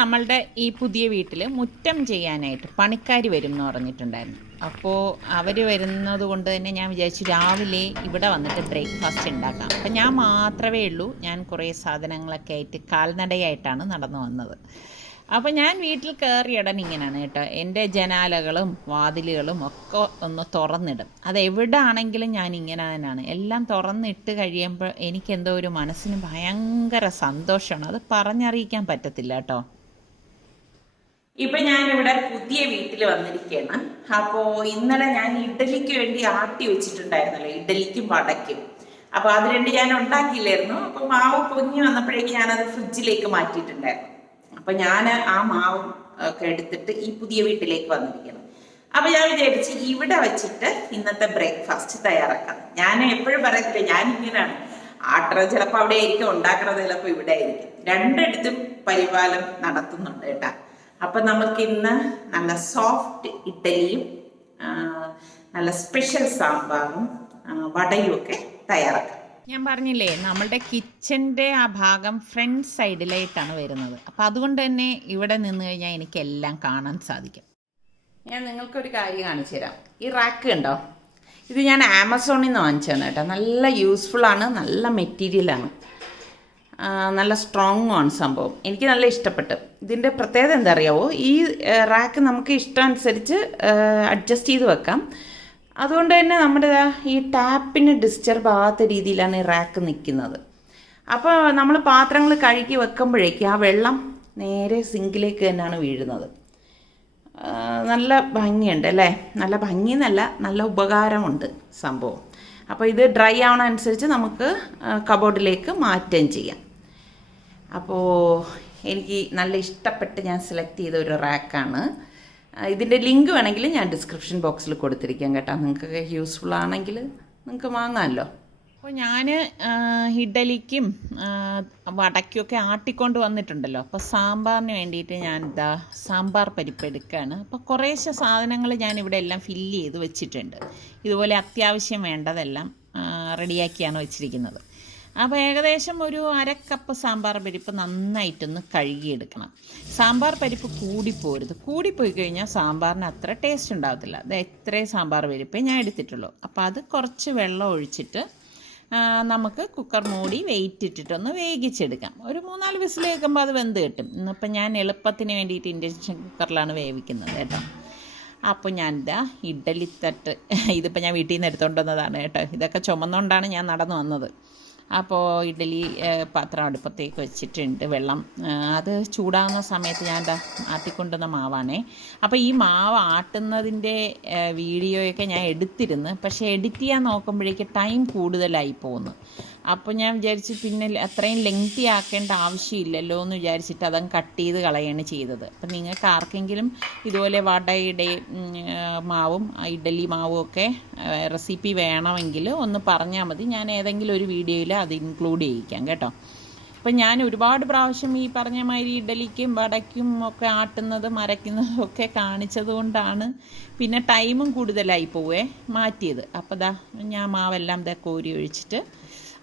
നമ്മളുടെ ഈ പുതിയ വീട്ടിൽ മുറ്റം ചെയ്യാനായിട്ട് പണിക്കാർ വരും എന്ന് പറഞ്ഞിട്ടുണ്ടായിരുന്നു. അപ്പോൾ അവർ വരുന്നത് കൊണ്ട് തന്നെ ഞാൻ വിചാരിച്ചു രാവിലെ ഇവിടെ വന്നിട്ട് ബ്രേക്ക്ഫാസ്റ്റ് ഉണ്ടാക്കാം. അപ്പം ഞാൻ മാത്രമേ ഉള്ളൂ. ഞാൻ കുറേ സാധനങ്ങളൊക്കെ ആയിട്ട് കാൽനടയായിട്ടാണ് നടന്നു വന്നത്. അപ്പോൾ ഞാൻ വീട്ടിൽ കയറിയിടൻ ഇങ്ങനെയാണ് കേട്ടോ, എൻ്റെ ജനാലകളും വാതിലുകളും ഒക്കെ ഒന്ന് തുറന്നിടും. അതെവിടാണെങ്കിലും ഞാൻ ഇങ്ങനെ തന്നെയാണ്. എല്ലാം തുറന്നിട്ട് കഴിയുമ്പോൾ എനിക്കെന്തോ ഒരു മനസ്സിന് ഭയങ്കര സന്തോഷമാണ്. അത് പറഞ്ഞറിയിക്കാൻ പറ്റത്തില്ല കേട്ടോ. ഇപ്പം ഞാനിവിടെ പുതിയ വീട്ടിൽ വന്നിരിക്കുകയാണ്. അപ്പോൾ ഇന്നലെ ഞാൻ ഇഡ്ഡലിക്ക് വേണ്ടി ആട്ടി വെച്ചിട്ടുണ്ടായിരുന്നല്ലോ, ഇഡ്ഡലിക്കും വടയ്ക്കും. അപ്പോൾ അത് രണ്ട് ഞാൻ ഉണ്ടാക്കിയില്ലായിരുന്നു. അപ്പോൾ മാവ് പൊങ്ങി വന്നപ്പോഴേക്ക് ഞാനത് ഫ്രിഡ്ജിലേക്ക് മാറ്റിയിട്ടുണ്ടായിരുന്നു. അപ്പം ഞാൻ ആ മാവും ഒക്കെ എടുത്തിട്ട് ഈ പുതിയ വീട്ടിലേക്ക് വന്നിരിക്കണം. അപ്പം ഞാൻ വിചാരിച്ച് ഇവിടെ വെച്ചിട്ട് ഇന്നത്തെ ബ്രേക്ക്ഫാസ്റ്റ് തയ്യാറാക്കാം. ഞാൻ എപ്പോഴും പറയത്തില്ല, ഞാനിങ്ങനെയാണ് ആട്ടറ ചിലപ്പോൾ അവിടെ ആയിരിക്കും, ഉണ്ടാക്കണത് ചിലപ്പോൾ ഇവിടെ ആയിരിക്കും. രണ്ടിടത്തും പരിപാലനം നടത്തുന്നുണ്ട് കേട്ടോ. അപ്പം നമുക്ക് ഇന്ന് നല്ല സോഫ്റ്റ് ഇഡ്ഡലിയും നല്ല സ്പെഷ്യൽ സാമ്പാറും വടയും ഒക്കെ തയ്യാറാക്കാം. ഞാൻ പറഞ്ഞില്ലേ, നമ്മളുടെ കിച്ചൻ്റെ ആ ഭാഗം ഫ്രണ്ട് സൈഡിലായിട്ടാണ് വരുന്നത്. അപ്പോൾ അതുകൊണ്ട് തന്നെ ഇവിടെ നിന്ന് കഴിഞ്ഞാൽ എനിക്കെല്ലാം കാണാൻ സാധിക്കും. ഞാൻ നിങ്ങൾക്കൊരു കാര്യം കാണിച്ചു തരാം. ഈ റാക്ക് കണ്ടോ, ഇത് ഞാൻ ആമസോണിൽ നിന്ന് വാങ്ങിച്ചതാണ് കേട്ടോ. നല്ല യൂസ്ഫുള്ളാണ്, നല്ല മെറ്റീരിയലാണ്, നല്ല സ്ട്രോങ്ങും ആണ് സംഭവം. എനിക്ക് നല്ല ഇഷ്ടപ്പെട്ടു. ഇതിൻ്റെ പ്രത്യേകത എന്താ അറിയാവോ, ഈ റാക്ക് നമുക്ക് ഇഷ്ടമനുസരിച്ച് അഡ്ജസ്റ്റ് ചെയ്ത് വെക്കാം. അതുകൊണ്ട് തന്നെ നമ്മുടെ ഈ ടാപ്പിന് ഡിസ്റ്റർബ് ആകാത്ത രീതിയിലാണ് ഈ റാക്ക് നിൽക്കുന്നത്. അപ്പോൾ നമ്മൾ പാത്രങ്ങൾ കഴുകി വെക്കുമ്പോഴേക്ക് ആ വെള്ളം നേരെ സിങ്കിലേക്ക് തന്നെയാണ് വീഴുന്നത്. നല്ല ഭംഗിയുണ്ട് അല്ലേ? നല്ല ഭംഗി എന്നല്ല, നല്ല ഉപകാരമുണ്ട് സംഭവം. അപ്പോൾ ഇത് ഡ്രൈ ആവണ അനുസരിച്ച് നമുക്ക് കബോർഡിലേക്ക് മാറ്റുകയും ചെയ്യാം. അപ്പോൾ എനിക്ക് നല്ല ഇഷ്ടപ്പെട്ട് ഞാൻ സെലക്ട് ചെയ്ത ഒരു റാക്കാണ്. ഇതിൻ്റെ ലിങ്ക് വേണമെങ്കിൽ ഞാൻ ഡിസ്ക്രിപ്ഷൻ ബോക്സിൽ കൊടുത്തിരിക്കാം കേട്ടോ. നിങ്ങൾക്ക് യൂസ്ഫുൾ ആണെങ്കിൽ നിങ്ങൾക്ക് വാങ്ങാമല്ലോ. അപ്പോൾ ഞാൻ ഇഡ്ഡലിക്കും വടയ്ക്കൊക്കെ ആട്ടിക്കൊണ്ട് വന്നിട്ടുണ്ടല്ലോ. അപ്പോൾ സാമ്പാറിന് വേണ്ടിയിട്ട് ഞാൻ സാമ്പാർ പരിപ്പ് എടുക്കുകയാണ്. അപ്പോൾ കുറേശ്ശെ സാധനങ്ങൾ ഞാനിവിടെ എല്ലാം ഫില്ല് ചെയ്ത് വെച്ചിട്ടുണ്ട്. ഇതുപോലെ അത്യാവശ്യം വേണ്ടതെല്ലാം റെഡിയാക്കിയാണ് വെച്ചിരിക്കുന്നത്. അപ്പോൾ ഏകദേശം ഒരു 1/2 കപ്പ് സാമ്പാർ പരിപ്പ് നന്നായിട്ടൊന്ന് കഴുകിയെടുക്കണം. സാമ്പാർ പരിപ്പ് കൂടിപ്പോരുത്. കൂടിപ്പോയി കഴിഞ്ഞാൽ സാമ്പാറിന് അത്ര ടേസ്റ്റ് ഉണ്ടാകത്തില്ല. അത് എത്രയും സാമ്പാർ പരിപ്പേ ഞാൻ എടുത്തിട്ടുള്ളൂ. അപ്പോൾ അത് കുറച്ച് വെള്ളം ഒഴിച്ചിട്ട് നമുക്ക് കുക്കർ മൂടി വെയിറ്റ് ഇട്ടിട്ടൊന്ന് വേവിച്ചെടുക്കാം. ഒരു 3-4 വിസിൽ കേൾക്കുമ്പോൾ അത് വെന്ത് കിട്ടും. ഇന്നിപ്പം ഞാൻ എളുപ്പത്തിന് വേണ്ടിയിട്ട് ഇൻഡക്ഷൻ കുക്കറിലാണ് വേവിക്കുന്നത് കേട്ടോ. അപ്പോൾ ഞാനിതാ ഇഡ്ഡലിത്തട്ട്, ഇതിപ്പോൾ ഞാൻ വീട്ടിൽ നിന്ന് എടുത്തുകൊണ്ട് വന്നതാണ് കേട്ടോ. ഇതൊക്കെ ചുമന്നുകൊണ്ടാണ് ഞാൻ നടന്നു വന്നത്. അപ്പോൾ ഇഡ്ഡലി പാത്രം അടുപ്പത്തേക്ക് വെച്ചിട്ടുണ്ട്. വെള്ളം അത് ചൂടാകുന്ന സമയത്ത് ഞാൻ ആട്ടിക്കൊണ്ടുവന്ന മാവാണേ. അപ്പോൾ ഈ മാവ് ആട്ടുന്നതിൻ്റെ വീഡിയോയൊക്കെ ഞാൻ എടുത്തിരുന്നു. പക്ഷേ എഡിറ്റ് ചെയ്യാൻ നോക്കുമ്പോഴേക്ക് ടൈം കൂടുതലായി പോകുന്നു. അപ്പോൾ ഞാൻ വിചാരിച്ചു പിന്നെ അത്രയും ലെങ്തി ആക്കേണ്ട ആവശ്യമില്ലല്ലോ എന്ന് വിചാരിച്ചിട്ട് അതങ്ങ് കട്ട് ചെയ്ത് കളയാണ് ചെയ്തത്. അപ്പം നിങ്ങൾക്ക് ആർക്കെങ്കിലും ഇതുപോലെ വടയുടെ മാവും ഇഡ്ഡലി മാവും ഒക്കെ റെസിപ്പി വേണമെങ്കിൽ ഒന്ന് പറഞ്ഞാൽ മതി. ഞാൻ ഏതെങ്കിലും ഒരു വീഡിയോയിൽ അത് ഇൻക്ലൂഡ് ചെയ്യിക്കാം കേട്ടോ. അപ്പം ഞാൻ ഒരുപാട് പ്രാവശ്യം ഈ പറഞ്ഞ മാതിരി ഇഡ്ഡലിക്കും വടയ്ക്കും ഒക്കെ ആട്ടുന്നതും അരയ്ക്കുന്നതും ഒക്കെ കാണിച്ചത് കൊണ്ടാണ് പിന്നെ ടൈമും കൂടുതലായി പോവേ മാറ്റിയത്. അപ്പോൾ ഞാൻ മാവെല്ലാം കോരി ഒഴിച്ചിട്ട്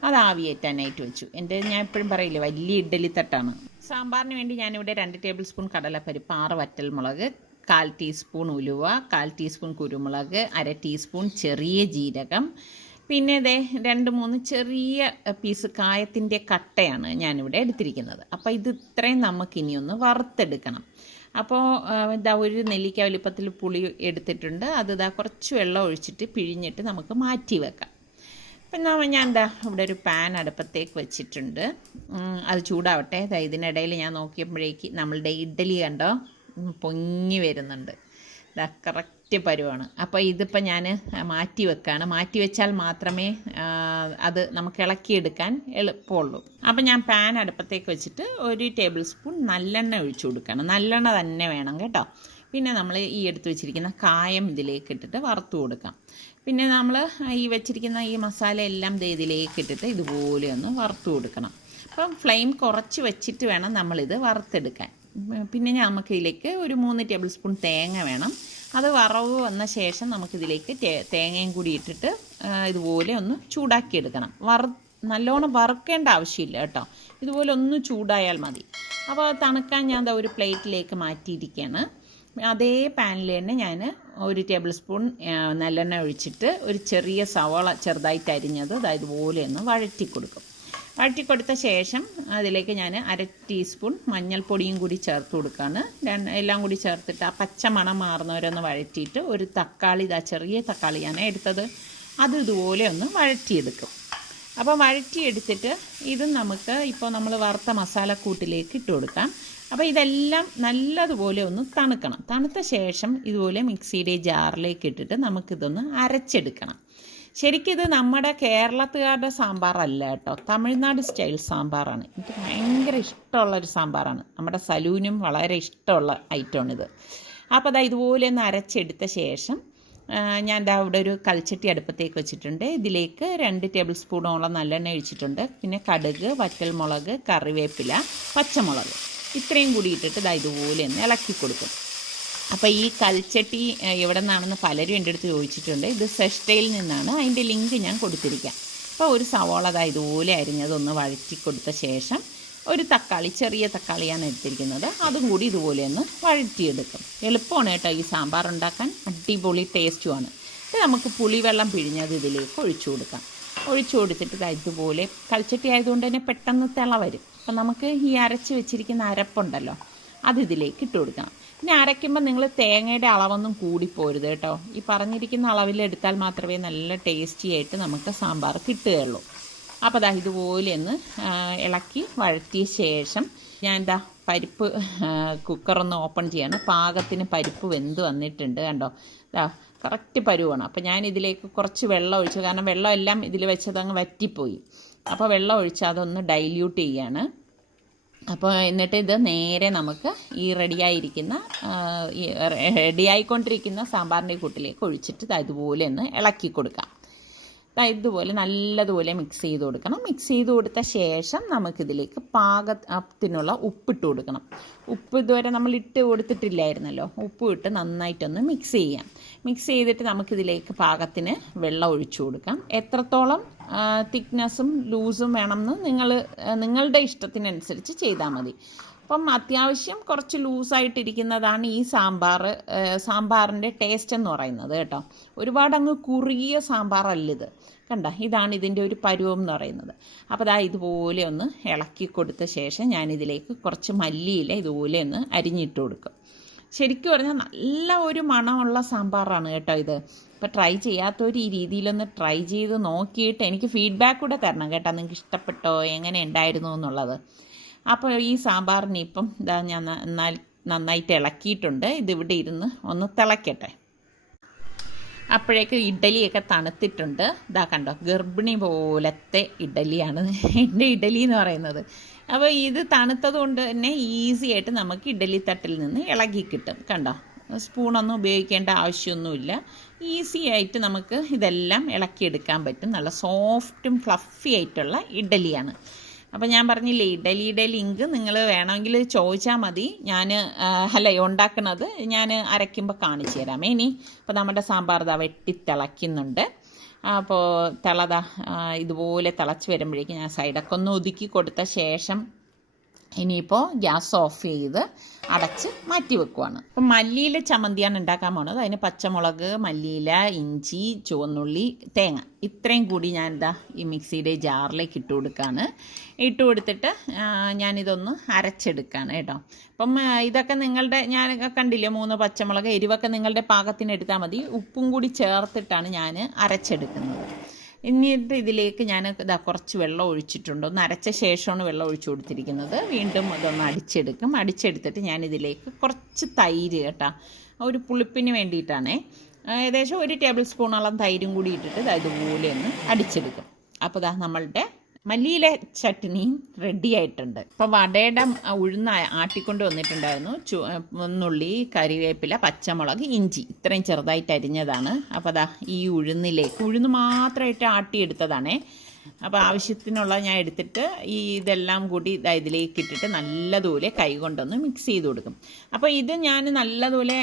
അത് ആവിയേറ്റാനായിട്ട് വെച്ചു. ഞാൻ എപ്പോഴും പറയില്ലേ, വലിയ ഇഡ്ഡലി തട്ടാണ്. സാമ്പാറിന് വേണ്ടി ഞാനിവിടെ 2 ടേബിൾ സ്പൂൺ കടലപ്പരിപ്പ്, 6 വറ്റൽമുളക്, 1/4 ടീസ്പൂൺ ഉലുവ, 1/4 ടീസ്പൂൺ കുരുമുളക്, 1/2 ടീസ്പൂൺ ചെറിയ ജീരകം, പിന്നെ 2-3 ചെറിയ പീസ് കായത്തിൻ്റെ കട്ടയാണ് ഞാനിവിടെ എടുത്തിരിക്കുന്നത്. അപ്പോൾ ഇത് ഇത്രയും നമുക്കിനി ഒന്ന് വറുത്തെടുക്കണം. അപ്പോൾ ഒരു നെല്ലിക്ക വലിപ്പത്തിൽ പുളി എടുത്തിട്ടുണ്ട്. അത് കുറച്ച് വെള്ളം ഒഴിച്ചിട്ട് പിഴിഞ്ഞിട്ട് നമുക്ക് മാറ്റി വെക്കാം. അപ്പം ഞാൻ ഇവിടെ ഒരു പാൻ അടുപ്പത്തേക്ക് വെച്ചിട്ടുണ്ട്. അത് ചൂടാവട്ടെ. ഇതിനിടയിൽ ഞാൻ നോക്കിയപ്പോഴേക്ക് നമ്മളുടെ ഇഡ്ഡലി കണ്ടോ പൊങ്ങി വരുന്നുണ്ട്. കറക്റ്റ് പരുവാണ്. അപ്പോൾ ഇതിപ്പോൾ ഞാൻ മാറ്റി വെക്കുകയാണ്. മാറ്റി വെച്ചാൽ മാത്രമേ അത് നമുക്ക് ഇളക്കിയെടുക്കാൻ എളുപ്പമുള്ളൂ. അപ്പം ഞാൻ പാൻ അടുപ്പത്തേക്ക് വെച്ചിട്ട് 1 ടേബിൾ സ്പൂൺ നല്ലെണ്ണ ഒഴിച്ചു കൊടുക്കണം. നല്ലെണ്ണ തന്നെ വേണം കേട്ടോ. പിന്നെ നമ്മൾ ഈ എടുത്ത് വെച്ചിരിക്കുന്ന കായം ഇതിലേക്ക് ഇട്ടിട്ട് വറുത്ത് കൊടുക്കാം. പിന്നെ നമ്മൾ ഈ വെച്ചിരിക്കുന്ന ഈ മസാല എല്ലാം ഇതിലേക്ക് ഇട്ടിട്ട് ഇതുപോലെ ഒന്ന് വറുത്ത് കൊടുക്കണം. അപ്പം ഫ്ലെയിം കുറച്ച് വെച്ചിട്ട് വേണം നമ്മളിത് വറുത്തെടുക്കാൻ. പിന്നെ നമുക്കിതിലേക്ക് ഒരു 3 ടേബിൾ സ്പൂൺ തേങ്ങ വേണം. അത് വറവ് വന്ന ശേഷം നമുക്കിതിലേക്ക് തേങ്ങയും കൂടി ഇട്ടിട്ട് ഇതുപോലെ ഒന്ന് ചൂടാക്കിയെടുക്കണം. നല്ലോണം വറുക്കേണ്ട ആവശ്യമില്ല കേട്ടോ. ഇതുപോലെ ഒന്ന് ചൂടായാൽ മതി. അപ്പോൾ തണുക്കാൻ ഞാൻ ദാ ഒരു പ്ലേറ്റിലേക്ക് മാറ്റിയിരിക്കുകയാണ്. അതേ പാനിൽ തന്നെ ഞാൻ 1 ടേബിൾ സ്പൂൺ നല്ലെണ്ണ ഒഴിച്ചിട്ട് ഒരു ചെറിയ സവാള ചെറുതായിട്ട് അരിഞ്ഞത് ഇതുപോലെ ഒന്ന് വഴറ്റി കൊടുക്കും. വഴറ്റി കൊടുത്ത ശേഷം അതിലേക്ക് ഞാൻ 1/2 ടീസ്പൂൺ മഞ്ഞൾപ്പൊടിയും കൂടി ചേർത്ത് കൊടുക്കുകയാണ്. എല്ലാം കൂടി ചേർത്തിട്ട് ആ പച്ച മണം മാറുന്നവരൊന്ന് വഴറ്റിയിട്ട് ഒരു തക്കാളി, ചെറിയ തക്കാളിയാണ് എടുത്തത്, അത് ഇതുപോലെ ഒന്ന് വഴറ്റിയെടുക്കും. അപ്പോൾ വഴറ്റിയെടുത്തിട്ട് ഇത് നമുക്ക് ഇപ്പോൾ നമ്മൾ വറുത്ത മസാലക്കൂട്ടിലേക്ക് ഇട്ട് കൊടുക്കാം. അപ്പോൾ ഇതെല്ലാം നല്ലതുപോലെ ഒന്ന് തണുക്കണം. തണുത്ത ശേഷം ഇതുപോലെ മിക്സിയുടെ ജാറിലേക്ക് ഇട്ടിട്ട് നമുക്കിതൊന്ന് അരച്ചെടുക്കണം. ശരിക്കും ഇത് നമ്മുടെ കേരളത്തുകാരുടെ സാമ്പാറല്ല കേട്ടോ, തമിഴ്നാട് സ്റ്റൈൽ സാമ്പാറാണ്. എനിക്ക് ഭയങ്കര ഇഷ്ടമുള്ളൊരു സാമ്പാറാണ്. നമ്മുടെ സലൂനും വളരെ ഇഷ്ടമുള്ള ഐറ്റമാണിത്. അപ്പോൾ ഇതുപോലെ ഒന്ന് അരച്ചെടുത്ത ശേഷം ഞാൻ അവിടെ ഒരു കൽച്ചട്ടി അടുപ്പത്തേക്ക് വെച്ചിട്ടുണ്ട്. ഇതിലേക്ക് 2 ടേബിൾ സ്പൂണോളം നല്ലെണ്ണ ഒഴിച്ചിട്ടുണ്ട്. പിന്നെ കടുക്, വറ്റൽമുളക്, കറിവേപ്പില, പച്ചമുളക് ഇത്രയും കൂടി ഇട്ടിട്ട് ഇതുപോലെ ഒന്ന് ഇളക്കി കൊടുക്കും. അപ്പോൾ ഈ കൽച്ചട്ടി എവിടെ നിന്നാണെന്ന് പലരും എൻ്റെ അടുത്ത് ചോദിച്ചിട്ടുണ്ട്. ഇത് സെസ്റ്റയിൽ നിന്നാണ്, അതിൻ്റെ ലിങ്ക് ഞാൻ കൊടുത്തിരിക്കാം. അപ്പോൾ ഒരു സവാള ഇതുപോലെ അരിഞ്ഞതൊന്ന് വഴറ്റി കൊടുത്ത ശേഷം ഒരു തക്കാളി, ചെറിയ തക്കാളിയാണ് എടുത്തിരിക്കുന്നത്, അതും കൂടി ഇതുപോലെ ഒന്ന് വഴറ്റിയെടുക്കും. എളുപ്പമാണ് കേട്ടോ ഈ സാമ്പാർ ഉണ്ടാക്കാൻ, അടിപൊളി ടേസ്റ്റുമാണ്. ഇത് നമുക്ക് പുളിവെള്ളം പിഴിഞ്ഞത് ഇതിലേക്ക് ഒഴിച്ചു കൊടുക്കാം. ഒഴിച്ചു കൊടുത്തിട്ട് ഇതുപോലെ കൽച്ചട്ടി ആയതുകൊണ്ട് തന്നെ പെട്ടെന്ന് തിള വരും. അപ്പം നമുക്ക് ഈ അരച്ച് വെച്ചിരിക്കുന്ന അരപ്പുണ്ടല്ലോ അത് ഇതിലേക്ക് ഇട്ട് കൊടുക്കണം. പിന്നെ അരയ്ക്കുമ്പോൾ നിങ്ങൾ തേങ്ങയുടെ അളവൊന്നും കൂടിപ്പോരുത് കേട്ടോ. ഈ പറഞ്ഞിരിക്കുന്ന അളവിലെടുത്താൽ മാത്രമേ നല്ല ടേസ്റ്റി ആയിട്ട് നമുക്ക് സാമ്പാർ കിട്ടുകയുള്ളൂ. അപ്പോൾ ഇതുപോലെ ഒന്ന് ഇളക്കി വഴറ്റിയ ശേഷം ഞാൻ പരിപ്പ് കുക്കറൊന്ന് ഓപ്പൺ ചെയ്യണം. പാകത്തിന് പരിപ്പ് വെന്ത് വന്നിട്ടുണ്ട് കണ്ടോ, കറക്റ്റ് പരുവാണ്. അപ്പോൾ ഞാൻ ഇതിലേക്ക് കുറച്ച് വെള്ളം ഒഴിച്ചു, കാരണം വെള്ളം എല്ലാം ഇതിൽ വെച്ചതങ്ങ് വറ്റിപ്പോയി. അപ്പോൾ വെള്ളം ഒഴിച്ച് അതൊന്ന് ഡൈല്യൂട്ട് ചെയ്യാണ്. അപ്പോൾ എന്നിട്ട് ഇത് നേരെ നമുക്ക് ഈ റെഡിയായിക്കൊണ്ടിരിക്കുന്ന സാമ്പാറിൻ്റെ കൂട്ടിലേക്ക് ഒഴിച്ചിട്ട് ഇതുപോലെ ഒന്ന് ഇളക്കി കൊടുക്കാം. ഇതുപോലെ നല്ലതുപോലെ മിക്സ് ചെയ്ത് കൊടുക്കണം. മിക്സ് ചെയ്ത് കൊടുത്ത ശേഷം നമുക്കിതിലേക്ക് പാകത്തിനുള്ള ഉപ്പിട്ട് കൊടുക്കണം. ഉപ്പ് ഇതുവരെ നമ്മൾ ഇട്ട് കൊടുത്തിട്ടില്ലായിരുന്നല്ലോ. ഉപ്പ് ഇട്ട് നന്നായിട്ടൊന്ന് മിക്സ് ചെയ്യാം. മിക്സ് ചെയ്തിട്ട് നമുക്കിതിലേക്ക് പാകത്തിന് വെള്ളം ഒഴിച്ചു കൊടുക്കാം. എത്രത്തോളം തിക്നെസ്സും ലൂസും വേണമെന്ന് നിങ്ങളുടെ ഇഷ്ടത്തിനനുസരിച്ച് ചെയ്താൽ മതി. അപ്പം അത്യാവശ്യം കുറച്ച് ലൂസായിട്ടിരിക്കുന്നതാണ് ഈ സാമ്പാറിൻ്റെ ടേസ്റ്റ് എന്ന് പറയുന്നത് കേട്ടോ. ഒരുപാട് അങ്ങ് കുറുകിയ സാമ്പാറല്ലിത്. കണ്ട, ഇതാണ് ഇതിൻ്റെ ഒരു പരുവം എന്ന് പറയുന്നത്. അപ്പോൾ ഇതുപോലെ ഒന്ന് ഇളക്കി കൊടുത്ത ശേഷം ഞാനിതിലേക്ക് കുറച്ച് മല്ലിയില ഇതുപോലെ ഒന്ന് അരിഞ്ഞിട്ട് കൊടുക്കും. ശരിക്കും പറഞ്ഞാൽ നല്ല ഒരു മണമുള്ള സാമ്പാറാണ് കേട്ടോ ഇത്. അപ്പോൾ ട്രൈ ചെയ്യാത്തവർ ഈ രീതിയിലൊന്ന് ട്രൈ ചെയ്ത് നോക്കിയിട്ട് എനിക്ക് ഫീഡ്ബാക്ക് കൂടെ തരണം കേട്ടോ. നിങ്ങൾക്ക് ഇഷ്ടപ്പെട്ടോ, എങ്ങനെ ഉണ്ടായിരുന്നു എന്നുള്ളത്. അപ്പോൾ ഈ സാമ്പാറിന് ഇപ്പം ഞാൻ നന്നായിട്ട് ഇളക്കിയിട്ടുണ്ട്. ഇതിവിടെ ഇരുന്ന് ഒന്ന് തിളക്കട്ടെ. അപ്പോഴേക്ക് ഇഡ്ഡലിയൊക്കെ തണുത്തിട്ടുണ്ട്. കണ്ടോ, ഗർഭിണി പോലത്തെ ഇഡ്ഡലിയാണ് എൻ്റെ ഇഡ്ഡലി എന്ന് പറയുന്നത്. അപ്പോൾ ഇത് തണുത്തത് കൊണ്ട് തന്നെ ഈസി ആയിട്ട് നമുക്ക് ഇഡ്ഡലി തട്ടിൽ നിന്ന് ഇളകി കിട്ടും. കണ്ടോ, സ്പൂണൊന്നും ഉപയോഗിക്കേണ്ട ആവശ്യമൊന്നുമില്ല. ഈസി ആയിട്ട് നമുക്ക് ഇതെല്ലാം ഇളക്കിയെടുക്കാൻ പറ്റും. നല്ല സോഫ്റ്റും ഫ്ലഫി ആയിട്ടുള്ള ഇഡ്ഡലിയാണ്. അപ്പോൾ ഞാൻ പറഞ്ഞില്ലേ, ഇഡലിയുടെ ലിങ്ക് നിങ്ങൾ വേണമെങ്കിൽ ചോദിച്ചാൽ മതി. ഉണ്ടാക്കുന്നത് ഞാൻ അരയ്ക്കുമ്പോൾ കാണിച്ചു തരാം. ഇനി ഇപ്പോൾ നമ്മുടെ സാമ്പാർ വെട്ടി തിളയ്ക്കുന്നുണ്ട്. അപ്പോൾ ഇതുപോലെ തിളച്ച് വരുമ്പോഴേക്കും ഞാൻ സൈഡൊക്കെ ഒന്ന് ഒതുക്കി കൊടുത്ത ശേഷം ഇനിയിപ്പോൾ ഗ്യാസ് ഓഫ് ചെയ്ത് അടച്ച് മാറ്റി വെക്കുവാണ്. അപ്പം മല്ലിയില ചമ്മന്തിയാണ് ഉണ്ടാക്കാൻ പോകുന്നത്. അതിന് പച്ചമുളക്, മല്ലിയില, ഇഞ്ചി, ചുവന്നുള്ളി, തേങ്ങ ഇത്രയും കൂടി ഞാൻ ഈ മിക്സിയുടെ ജാറിലേക്ക് ഇട്ട് കൊടുക്കുകയാണ്. ഇട്ട് കൊടുത്തിട്ട് ഞാനിതൊന്ന് അരച്ചെടുക്കുകയാണ് കേട്ടോ. അപ്പം ഇതൊക്കെ ഞാൻ കണ്ടില്ലേ, 3 പച്ചമുളക്, എരിവൊക്കെ നിങ്ങളുടെ പാകത്തിന് എടുത്താൽ മതി. ഉപ്പും കൂടി ചേർത്തിട്ടാണ് ഞാൻ അരച്ചെടുക്കുന്നത്. എന്നിട്ട് ഇതിലേക്ക് ഞാൻ കുറച്ച് വെള്ളം ഒഴിച്ചിട്ടുണ്ട്. ഒന്ന് അരച്ച ശേഷമാണ് വെള്ളം ഒഴിച്ചു കൊടുത്തിരിക്കുന്നത്. വീണ്ടും അതൊന്ന് അടിച്ചെടുത്തിട്ട് ഞാനിതിലേക്ക് കുറച്ച് തൈര് കേട്ടോ, ഒരു പുളിപ്പിന് വേണ്ടിയിട്ടാണ്. ഏകദേശം 1 ടേബിൾ സ്പൂണോളം തൈരും കൂടി ഇട്ടിട്ട് ഇതുപോലെ ഒന്ന് അടിച്ചെടുക്കും. അപ്പോൾ നമ്മളുടെ മല്ലിയില ചട്നിയും റെഡി ആയിട്ടുണ്ട്. അപ്പോൾ വടയുടെ ഉഴുന്ന് ആട്ടിക്കൊണ്ട് വന്നിട്ടുണ്ടായിരുന്നു. ചുവന്നുള്ളി, കറിവേപ്പില, പച്ചമുളക്, ഇഞ്ചി ഇത്രയും ചെറുതായിട്ട് അരിഞ്ഞതാണ്. അപ്പോൾ ഈ ഉഴുന്ന് മാത്രമായിട്ട് ആട്ടിയെടുത്തതാണേ. അപ്പോൾ ആവശ്യത്തിനുള്ള ഞാൻ എടുത്തിട്ട് ഇതെല്ലാം കൂടി ഇതിലേക്ക് ഇട്ടിട്ട് നല്ലതുപോലെ കൈ കൊണ്ടൊന്ന് മിക്സ് ചെയ്ത് കൊടുക്കും. അപ്പോൾ ഇത് ഞാൻ നല്ലതുപോലെ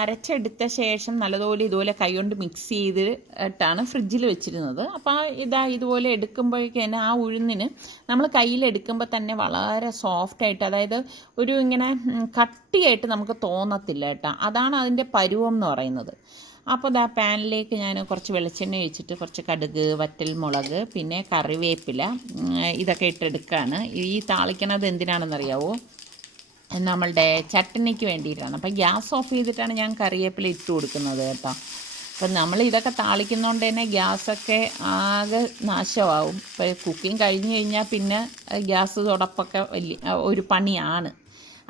അരച്ചെടുത്ത ശേഷം നല്ലതുപോലെ ഇതുപോലെ കൈ കൊണ്ട് മിക്സ് ചെയ്തിട്ടാണ് ഫ്രിഡ്ജിൽ വെച്ചിരുന്നത്. അപ്പോൾ ഇതുപോലെ എടുക്കുമ്പോഴേക്കും തന്നെ ആ ഉഴുന്നിന് നമ്മൾ കയ്യിലെടുക്കുമ്പോൾ തന്നെ വളരെ സോഫ്റ്റായിട്ട്, അതായത് ഒരു ഇങ്ങനെ കട്ടിയായിട്ട് നമുക്ക് തോന്നത്തില്ല കേട്ടോ. അതാണ് അതിൻ്റെ പരുവം എന്ന് പറയുന്നത്. അപ്പോൾ പാനിലേക്ക് ഞാൻ കുറച്ച് വെളിച്ചെണ്ണ ഒഴിച്ചിട്ട് കുറച്ച് കടുക്, വറ്റൽമുളക്, പിന്നെ കറിവേപ്പില ഇതൊക്കെ ഇട്ടെടുക്കുകയാണ്. ഈ താളിക്കണത് എന്തിനാണെന്നറിയാവോ? നമ്മളുടെ ചട്ടണിക്ക് വേണ്ടിയിട്ടാണ്. അപ്പം ഗ്യാസ് ഓഫ് ചെയ്തിട്ടാണ് ഞാൻ കറിവേപ്പില ഇട്ട് കൊടുക്കുന്നത് കേട്ടോ. അപ്പം നമ്മൾ ഇതൊക്കെ താളിക്കുന്നതുകൊണ്ട് തന്നെ ഗ്യാസൊക്കെ ആകെ നാശമാവും. ഇപ്പോൾ കുക്കിംഗ് കഴിഞ്ഞ് കഴിഞ്ഞാൽ പിന്നെ ഗ്യാസ് തുടപ്പൊക്കെ വലിയ ഒരു പണിയാണ്.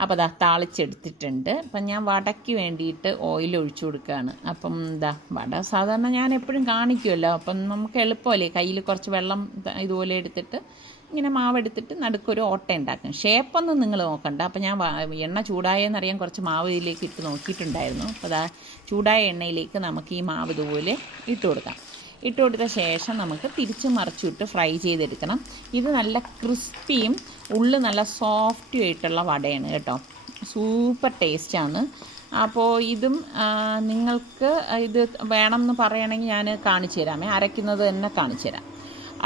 അപ്പോൾ താളിച്ചെടുത്തിട്ടുണ്ട്. അപ്പം ഞാൻ വടയ്ക്ക് വേണ്ടിയിട്ട് ഓയിൽ ഒഴിച്ചു കൊടുക്കുകയാണ്. അപ്പം വട സാധാരണ ഞാൻ എപ്പോഴും കാണിക്കുമല്ലോ. അപ്പം നമുക്ക് എളുപ്പമല്ലേ, കയ്യിൽ കുറച്ച് വെള്ളം ഇതുപോലെ എടുത്തിട്ട് ഇങ്ങനെ മാവെടുത്തിട്ട് നടുക്കൊരു ഓട്ട ഉണ്ടാക്കും. ഷേപ്പൊന്നും നിങ്ങൾ നോക്കണ്ട. അപ്പം ഞാൻ എണ്ണ ചൂടായെന്നറിയാൻ കുറച്ച് മാവ് ഇതിലേക്ക് ഇട്ട് നോക്കിയിട്ടുണ്ടായിരുന്നു. അപ്പോൾ ചൂടായ എണ്ണയിലേക്ക് നമുക്ക് ഈ മാവ് ഇതുപോലെ ഇട്ട് കൊടുക്കാം. ഇട്ട് കൊടുത്ത ശേഷം നമുക്ക് തിരിച്ച് മറിച്ചിട്ട് ഫ്രൈ ചെയ്തെടുക്കണം. ഇത് നല്ല ക്രിസ്പിയും ഉള്ളു നല്ല സോഫ്റ്റും ആയിട്ടുള്ള വടയാണ് കേട്ടോ. സൂപ്പർ ടേസ്റ്റാണ്. അപ്പോൾ ഇതും നിങ്ങൾക്ക് ഇത് വേണമെന്ന് പറയുകയാണെങ്കിൽ ഞാൻ കാണിച്ചു തരാമേ, അരയ്ക്കുന്നത് തന്നെ കാണിച്ചു തരാം.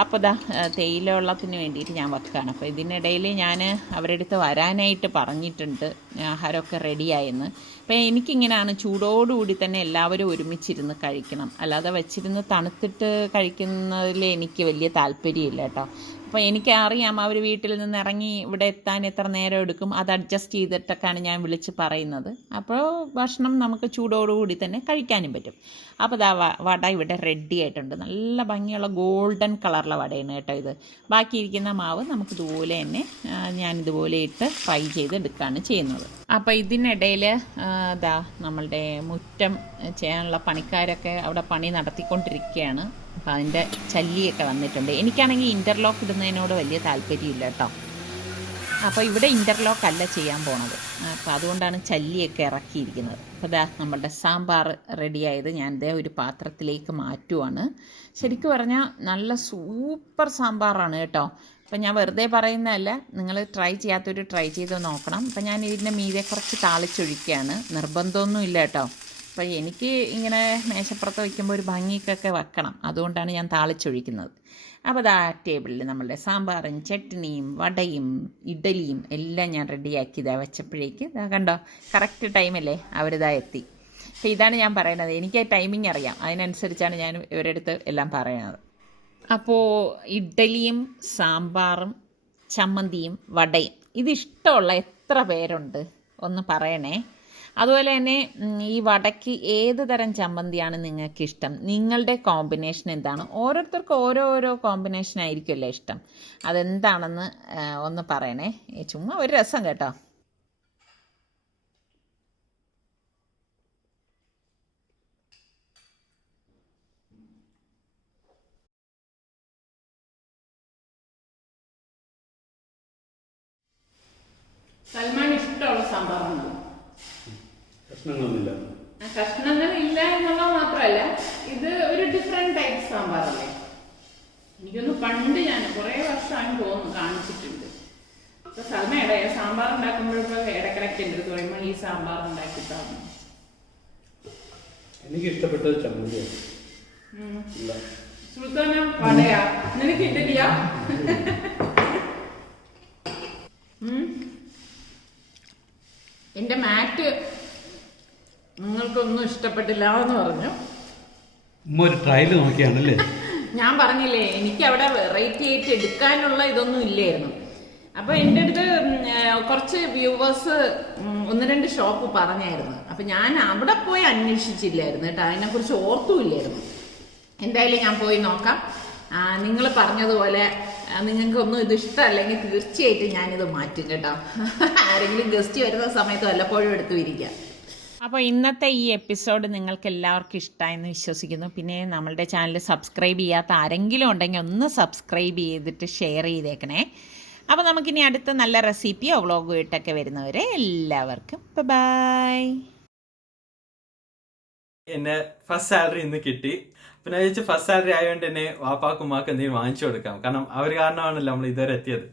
അപ്പോൾ തേയില വെള്ളത്തിന് വേണ്ടിയിട്ട് ഞാൻ വെക്കുകയാണ്. അപ്പോൾ ഇതിനിടയിൽ ഞാൻ അവരുടെ അടുത്ത് വരാനായിട്ട് പറഞ്ഞിട്ടുണ്ട്, ആഹാരമൊക്കെ റെഡിയായെന്ന്. അപ്പോൾ എനിക്കിങ്ങനെയാണ്, ചൂടോടുകൂടി തന്നെ എല്ലാവരും ഒരുമിച്ചിരുന്ന് കഴിക്കണം. അല്ലാതെ വെച്ചിരുന്ന് തണുത്തിട്ട് കഴിക്കുന്നതിൽ എനിക്ക് വലിയ താല്പര്യമില്ല കേട്ടോ. അപ്പോൾ എനിക്കറിയാം അവർ വീട്ടിൽ നിന്ന് ഇറങ്ങി ഇവിടെ എത്താൻ എത്ര നേരം എടുക്കും, അത് അഡ്ജസ്റ്റ് ചെയ്തിട്ടൊക്കെയാണ് ഞാൻ വിളിച്ച് പറയുന്നത്. അപ്പോൾ ഭക്ഷണം നമുക്ക് ചൂടോടുകൂടി തന്നെ കഴിക്കാനും പറ്റും. അപ്പോൾ വട ഇവിടെ റെഡി ആയിട്ടുണ്ട്. നല്ല ഭംഗിയുള്ള ഗോൾഡൻ കളറിലെ വടയാണ് കേട്ടോ ഇത്. ബാക്കിയിരിക്കുന്ന മാവ് നമുക്ക് ഇതുപോലെ തന്നെ ഞാനിതുപോലെ ഇട്ട് ഫ്രൈ ചെയ്തെടുക്കുകയാണ് ചെയ്യുന്നത്. അപ്പോൾ ഇതിനിടയിൽ നമ്മളുടെ മുറ്റം ചെയ്യാനുള്ള പണിക്കാരൊക്കെ അവിടെ പണി നടത്തിക്കൊണ്ടിരിക്കുകയാണ്. അപ്പോൾ അതിൻ്റെ ചല്ലിയൊക്കെ വന്നിട്ടുണ്ട്. എനിക്കാണെങ്കിൽ ഇൻ്റർലോക്ക് ഇടുന്നതിനോട് വലിയ താല്പര്യമില്ല കേട്ടോ. അപ്പോൾ ഇവിടെ ഇൻ്റർലോക്ക് അല്ല ചെയ്യാൻ പോണത്. അപ്പോൾ അതുകൊണ്ടാണ് ചല്ലിയൊക്കെ ഇറക്കിയിരിക്കുന്നത്. അപ്പോൾ നമ്മളുടെ സാമ്പാർ റെഡിയായത് ഞാൻ ഒരു പാത്രത്തിലേക്ക് മാറ്റുവാണ്. ശരിക്കും പറഞ്ഞാൽ നല്ല സൂപ്പർ സാമ്പാറാണ് കേട്ടോ. അപ്പം ഞാൻ വെറുതെ പറയുന്നതല്ല, നിങ്ങൾ ട്രൈ ചെയ്യാത്തൊരു ട്രൈ ചെയ്ത് നോക്കണം. അപ്പം ഞാൻ ഇതിൻ്റെ മീതെ കുറച്ച് താളിച്ചൊഴിക്കുകയാണ്. നിർബന്ധമൊന്നും ഇല്ല കേട്ടോ. അപ്പോൾ എനിക്ക് ഇങ്ങനെ മേശപ്പുറത്ത് വയ്ക്കുമ്പോൾ ഒരു ഭംഗിക്കൊക്കെ വെക്കണം, അതുകൊണ്ടാണ് ഞാൻ താളിച്ചൊഴിക്കുന്നത്. അപ്പോൾ ടേബിളിൽ നമ്മളുടെ സാമ്പാറും ചട്നിയും വടയും ഇഡലിയും എല്ലാം ഞാൻ റെഡിയാക്കി വെച്ചപ്പോഴേക്ക് കണ്ടോ, കറക്റ്റ് ടൈമല്ലേ അവരിതാ എത്തി. അപ്പോൾ ഇതാണ് ഞാൻ പറയുന്നത്, എനിക്ക് ടൈമിങ് അറിയാം, അതിനനുസരിച്ചാണ് ഞാൻ ഇവരുടെ അടുത്ത് എല്ലാം പറയുന്നത്. അപ്പോൾ ഇഡലിയും സാമ്പാറും ചമ്മന്തിയും വടയും ഇതിഷ്ടമുള്ള എത്ര പേരുണ്ട് ഒന്ന് പറയണേ. അതുപോലെ തന്നെ ഈ വടയ്ക്ക് ഏത് തരം ചമ്മന്തിയാണ് നിങ്ങൾക്ക് ഇഷ്ടം? നിങ്ങളുടെ കോമ്പിനേഷൻ എന്താണ്? ഓരോരുത്തർക്കും ഓരോരോ കോമ്പിനേഷൻ ആയിരിക്കുമല്ലേ ഇഷ്ടം. അതെന്താണെന്ന് ഒന്ന് പറയണേ. ചുമ്മാ ഒരു രസം കേട്ടോ. സൽമാൻ ഇഷ്ടമുള്ള സാമ്പാറാണ്. കഷ്ണങ്ങളില്ല എന്നുള്ളത് മാത്രമല്ല, ഇത് ഒരു ഡിഫറെന്റ് ടൈപ്പ് സാമ്പാറല്ലേ. എനിക്കൊന്ന് പണ്ട് ഞാൻ കുറേ വർഷമായി തോന്നുന്നു കാണിച്ചിട്ടുണ്ട്. ഇപ്പൊ സൽമയുടെ സാമ്പാർ ഉണ്ടാക്കുമ്പോഴൊക്കെ ഇടക്കിടയ്ക്ക് എൻ്റെ അടുത്ത് പറയുമ്പോൾ ഈ സാമ്പാർ ഉണ്ടാക്കിട്ടാണ്. എനിക്ക് ഇഷ്ടപ്പെട്ടത് ചമ്മന്തിയാണ്. സുൽത്താന വടയാ, നിനക്ക് ഇഡലിയാ? എന്റെ മാറ്റ് നിങ്ങൾക്കൊന്നും ഇഷ്ടപ്പെട്ടില്ല എന്ന് പറഞ്ഞു. ഒരു ട്രയൽ നോക്കിയാണല്ലേ. ഞാൻ പറഞ്ഞില്ലേ, എനിക്ക് അവിടെ വെറൈറ്റി ആയിട്ട് എടുക്കാനുള്ള ഇതൊന്നും ഇല്ലായിരുന്നു. അപ്പൊ എൻ്റെ അടുത്ത് കുറച്ച് വ്യൂവേഴ്സ് 1-2 ഷോപ്പ് പറഞ്ഞായിരുന്നു. അപ്പൊ ഞാൻ അവിടെ പോയി അന്വേഷിച്ചില്ലായിരുന്നു കേട്ടോ, അതിനെക്കുറിച്ച് ഓർത്തുമില്ലായിരുന്നു. എന്തായാലും ഞാൻ പോയി നോക്കാം. നിങ്ങൾ പറഞ്ഞതുപോലെ നിങ്ങൾക്കൊന്നും ഇത് ഇഷ്ടമല്ലെങ്കിൽ തീർച്ചയായിട്ടും ഞാനിത് മാറ്റും കേട്ടോ. ആരെങ്കിലും ഗസ്റ്റ് വരുന്ന സമയത്ത് വല്ലപ്പോഴും എടുത്തു ഇരിക്കാം. അപ്പോൾ ഇന്നത്തെ ഈ എപ്പിസോഡ് നിങ്ങൾക്ക് എല്ലാവർക്കും ഇഷ്ടമായെന്ന് വിശ്വസിക്കുന്നു. പിന്നെ നമ്മളുടെ ചാനൽ സബ്സ്ക്രൈബ് ചെയ്യാത്ത ആരെങ്കിലും ഉണ്ടെങ്കിൽ ഒന്ന് സബ്സ്ക്രൈബ് ചെയ്തിട്ട് ഷെയർ ചെയ്തേക്കണേ. അപ്പോൾ നമുക്കിനി അടുത്ത നല്ല റെസിപ്പിയോ വ്ളോഗോ ഇട്ടൊക്കെ വരുന്നവരെ എല്ലാവർക്കും ബൈ. എന്നെ ഫസ്റ്റ് സാലറി ഇന്ന് കിട്ടി. പിന്നെ വിചാരിച്ചു ഫസ്റ്റ് സാലറി ആയതുകൊണ്ട് തന്നെ വാപ്പാക്കും ഉമ്മാക്കും എന്തെങ്കിലും വാങ്ങിച്ചു കൊടുക്കാം. കാരണം അവർ കാരണമാണല്ലോ നമ്മൾ ഇതുവരെ എത്തിയത്.